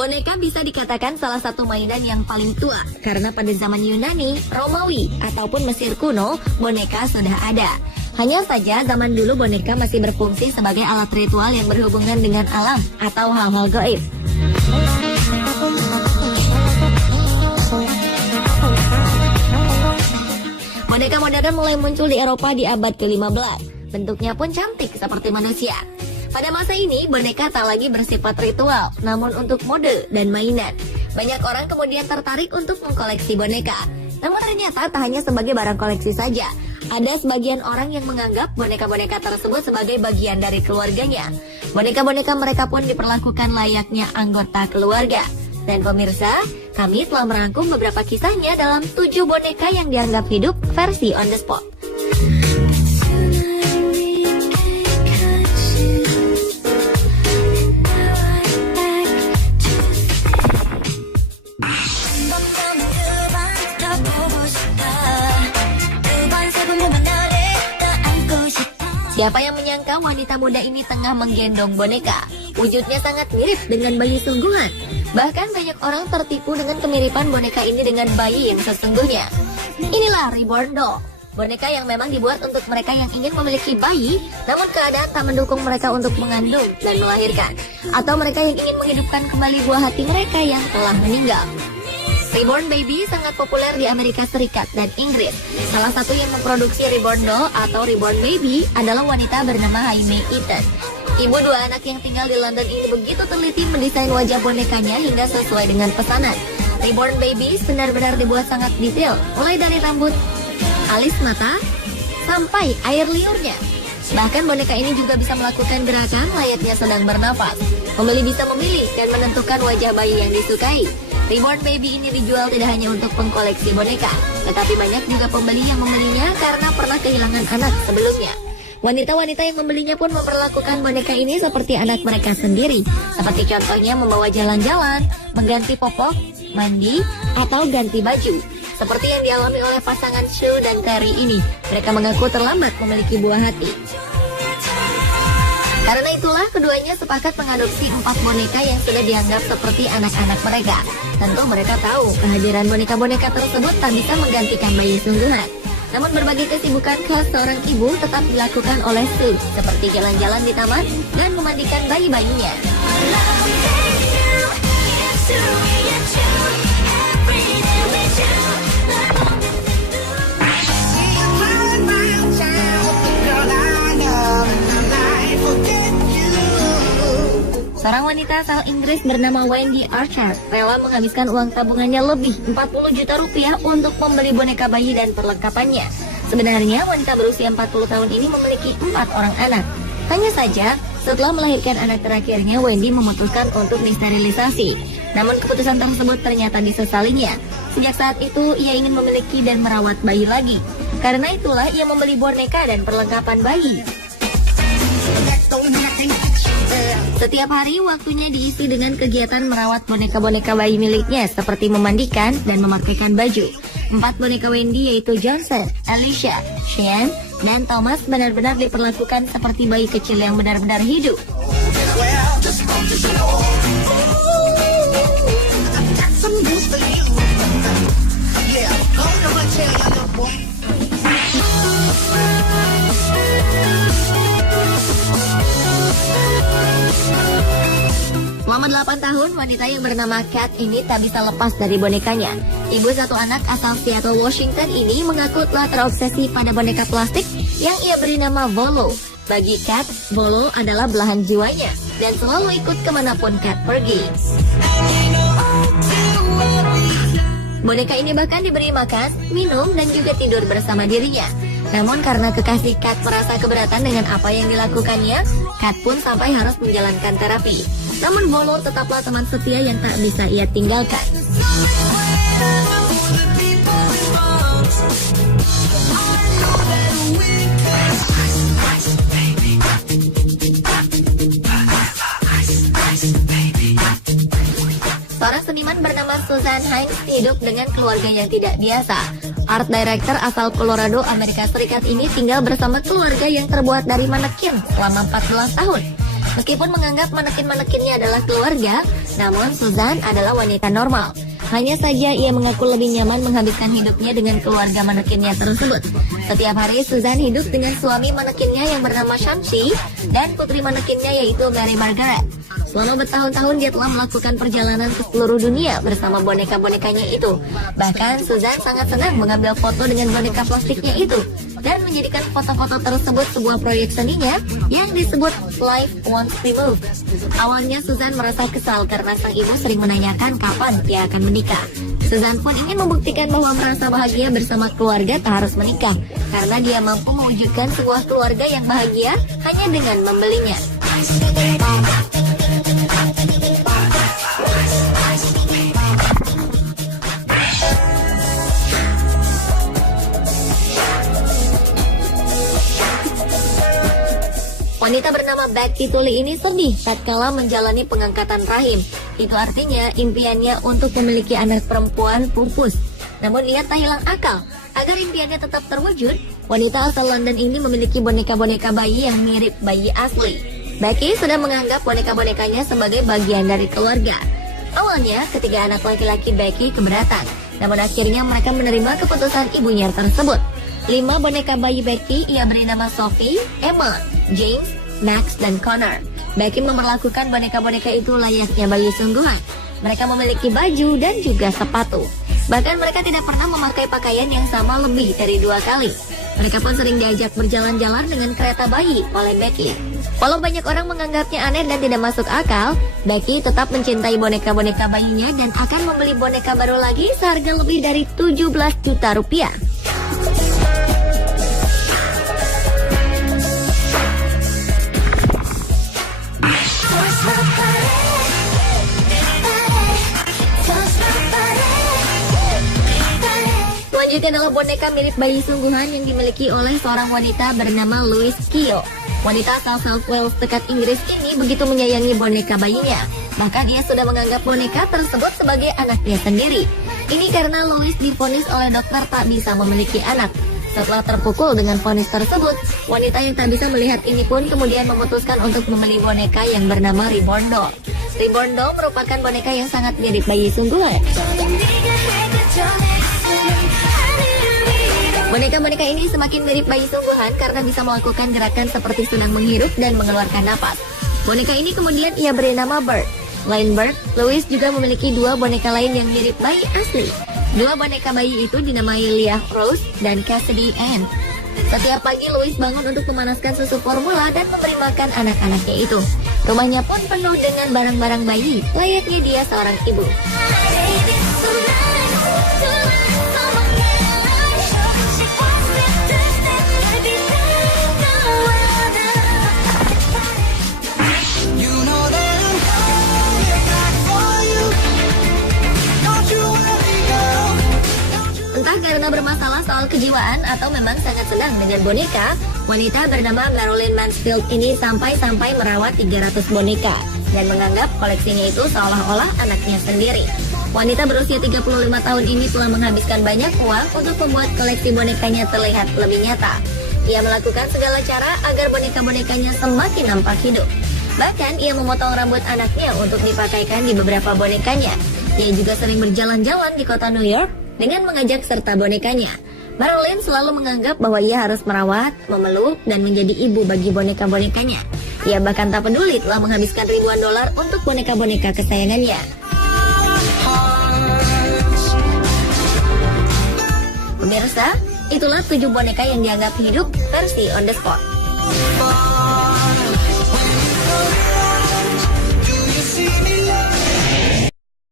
Boneka bisa dikatakan salah satu mainan yang paling tua karena pada zaman Yunani, Romawi, ataupun Mesir kuno, boneka sudah ada. Hanya saja zaman dulu boneka masih berfungsi sebagai alat ritual yang berhubungan dengan alam atau hal-hal gaib. Boneka modern mulai muncul di Eropa di abad ke-15. Bentuknya pun cantik seperti manusia. Pada masa ini, boneka tak lagi bersifat ritual, namun untuk mode dan mainan. Banyak orang kemudian tertarik untuk mengkoleksi boneka. Namun ternyata tak hanya sebagai barang koleksi saja. Ada sebagian orang yang menganggap boneka-boneka tersebut sebagai bagian dari keluarganya. Boneka-boneka mereka pun diperlakukan layaknya anggota keluarga. Dan pemirsa, kami telah merangkum beberapa kisahnya dalam 7 boneka yang dianggap hidup versi on the spot. Siapa yang menyangka wanita muda ini tengah menggendong boneka? Wujudnya sangat mirip dengan bayi sungguhan. Bahkan banyak orang tertipu dengan kemiripan boneka ini dengan bayi yang sesungguhnya. Inilah Reborn Doll, boneka yang memang dibuat untuk mereka yang ingin memiliki bayi, namun keadaan tak mendukung mereka untuk mengandung dan melahirkan, atau mereka yang ingin menghidupkan kembali buah hati mereka yang telah meninggal. Reborn Baby sangat populer di Amerika Serikat dan Inggris. Salah satu yang memproduksi Reborn Doll atau Reborn Baby adalah wanita bernama Haime Eaton. Ibu 2 anak yang tinggal di London ini begitu teliti mendesain wajah bonekanya hingga sesuai dengan pesanan. Reborn Baby benar-benar dibuat sangat detail, mulai dari rambut, alis mata, sampai air liurnya. Bahkan boneka ini juga bisa melakukan gerakan layaknya sedang bernafas. Pembeli bisa memilih dan menentukan wajah bayi yang disukai. Reborn Baby ini dijual tidak hanya untuk pengkoleksi boneka, tetapi banyak juga pembeli yang membelinya karena pernah kehilangan anak sebelumnya. Wanita-wanita yang membelinya pun memperlakukan boneka ini seperti anak mereka sendiri, seperti contohnya membawa jalan-jalan, mengganti popok, mandi, atau ganti baju. Seperti yang dialami oleh pasangan Sue dan Terry ini, mereka mengaku terlambat memiliki buah hati. Karena itulah keduanya sepakat mengadopsi 4 boneka yang sudah dianggap seperti anak-anak mereka. Tentu mereka tahu kehadiran boneka-boneka tersebut tak bisa menggantikan bayi sungguhan. Namun berbagai kesibukan khas seorang ibu tetap dilakukan oleh Sue, seperti jalan-jalan di taman dan memandikan bayi-bayinya. Seorang wanita asal Inggris bernama Wendy Archer rela menghabiskan uang tabungannya lebih 40 juta rupiah untuk membeli boneka bayi dan perlengkapannya. Sebenarnya wanita berusia 40 tahun ini memiliki 4 orang anak. Hanya saja, setelah melahirkan anak terakhirnya, Wendy memutuskan untuk disterilisasi. Namun keputusan tersebut ternyata disesalinya. Sejak saat itu, ia ingin memiliki dan merawat bayi lagi. Karena itulah ia membeli boneka dan perlengkapan bayi. Setiap hari waktunya diisi dengan kegiatan merawat boneka-boneka bayi miliknya seperti memandikan dan memakaikan baju. 4 boneka Wendy yaitu Johnson, Alicia, Cheyenne, dan Thomas benar-benar diperlakukan seperti bayi kecil yang benar-benar hidup. Selama 8 tahun, wanita yang bernama Kat ini tak bisa lepas dari bonekanya. Ibu 1 anak asal Seattle, Washington ini mengaku telah terobsesi pada boneka plastik yang ia beri nama Volo. Bagi Kat, Volo adalah belahan jiwanya dan selalu ikut kemanapun Kat pergi. Boneka ini bahkan diberi makan, minum, dan juga tidur bersama dirinya. Namun karena kekasih Kat merasa keberatan dengan apa yang dilakukannya, Kat pun sampai harus menjalankan terapi. Namun Volo tetaplah teman setia yang tak bisa ia tinggalkan. Seorang seniman bernama Susan Hines hidup dengan keluarga yang tidak biasa. Art director asal Colorado, Amerika Serikat ini tinggal bersama keluarga yang terbuat dari manekin selama 14 tahun. Meskipun menganggap manekin-manekinnya adalah keluarga, namun Suzanne adalah wanita normal. Hanya saja ia mengaku lebih nyaman menghabiskan hidupnya dengan keluarga manekinnya tersebut. Setiap hari Suzanne hidup dengan suami manekinnya yang bernama Shamsi dan putri manekinnya yaitu Mary Margaret. Selama bertahun-tahun dia telah melakukan perjalanan ke seluruh dunia bersama boneka-bonekanya itu. Bahkan Suzanne sangat senang mengambil foto dengan boneka plastiknya itu dan menjadikan foto-foto tersebut sebuah proyek seninya yang disebut Life Won't Remove. Awalnya Suzanne merasa kesal karena sang ibu sering menanyakan kapan dia akan menikah. Suzanne pun ingin membuktikan bahwa merasa bahagia bersama keluarga tak harus menikah, karena dia mampu mewujudkan sebuah keluarga yang bahagia hanya dengan membelinya. Wanita bernama Becky Tully ini sedih tatkala menjalani pengangkatan rahim. Itu artinya impiannya untuk memiliki anak perempuan pupus. Namun ia tak hilang akal. Agar impiannya tetap terwujud, wanita asal London ini memiliki boneka-boneka bayi yang mirip bayi asli. Becky sudah menganggap boneka-bonekanya sebagai bagian dari keluarga. Awalnya, ketiga anak laki-laki Becky keberatan. Namun akhirnya mereka menerima keputusan ibunya tersebut. 5 boneka bayi Becky ia beri nama Sophie, Emma, James, Max, dan Connor. Becky memperlakukan boneka-boneka itu layaknya bayi sungguhan. Mereka memiliki baju dan juga sepatu. Bahkan mereka tidak pernah memakai pakaian yang sama lebih dari 2 kali. Mereka pun sering diajak berjalan-jalan dengan kereta bayi oleh Becky. Walau banyak orang menganggapnya aneh dan tidak masuk akal, Becky tetap mencintai boneka-boneka bayinya dan akan membeli boneka baru lagi seharga lebih dari 17 juta rupiah. Selanjutnya adalah boneka mirip bayi sungguhan yang dimiliki oleh seorang wanita bernama Louise Keogh. Wanita asal South Wales dekat Inggris ini begitu menyayangi boneka bayinya. Bahkan ia sudah menganggap boneka tersebut sebagai anaknya sendiri. Ini karena Louise divonis oleh dokter tak bisa memiliki anak. Setelah terpukul dengan vonis tersebut, wanita yang tak bisa melihat ini pun kemudian memutuskan untuk membeli boneka yang bernama Reborn Doll. Reborn Doll merupakan boneka yang sangat mirip bayi sungguhan. Boneka-boneka ini semakin mirip bayi sungguhan karena bisa melakukan gerakan seperti sedang menghirup dan mengeluarkan napas. Boneka ini kemudian ia beri nama Bird. Selain Bird, Louise juga memiliki 2 boneka lain yang mirip bayi asli. 2 boneka bayi itu dinamai Leah Rose dan Cassidy Ann. Setiap pagi Louise bangun untuk memanaskan susu formula dan memberi makan anak-anaknya itu. Rumahnya pun penuh dengan barang-barang bayi, layaknya dia seorang ibu. Entah karena bermasalah soal kejiwaan atau memang sangat senang dengan boneka, wanita bernama Marilyn Mansfield ini sampai-sampai merawat 300 boneka dan menganggap koleksinya itu seolah-olah anaknya sendiri. Wanita berusia 35 tahun ini telah menghabiskan banyak uang untuk membuat koleksi bonekanya terlihat lebih nyata. Ia melakukan segala cara agar boneka-bonekanya semakin nampak hidup. Bahkan ia memotong rambut anaknya untuk dipakaikan di beberapa bonekanya. Ia juga sering berjalan-jalan di kota New York dengan mengajak serta bonekanya. Marilyn selalu menganggap bahwa ia harus merawat, memeluk, dan menjadi ibu bagi boneka-bonekanya. Ia bahkan tak peduli telah menghabiskan ribuan dolar untuk boneka-boneka kesayangannya. Pemirsa, itulah 7 boneka yang dianggap hidup versi on the spot.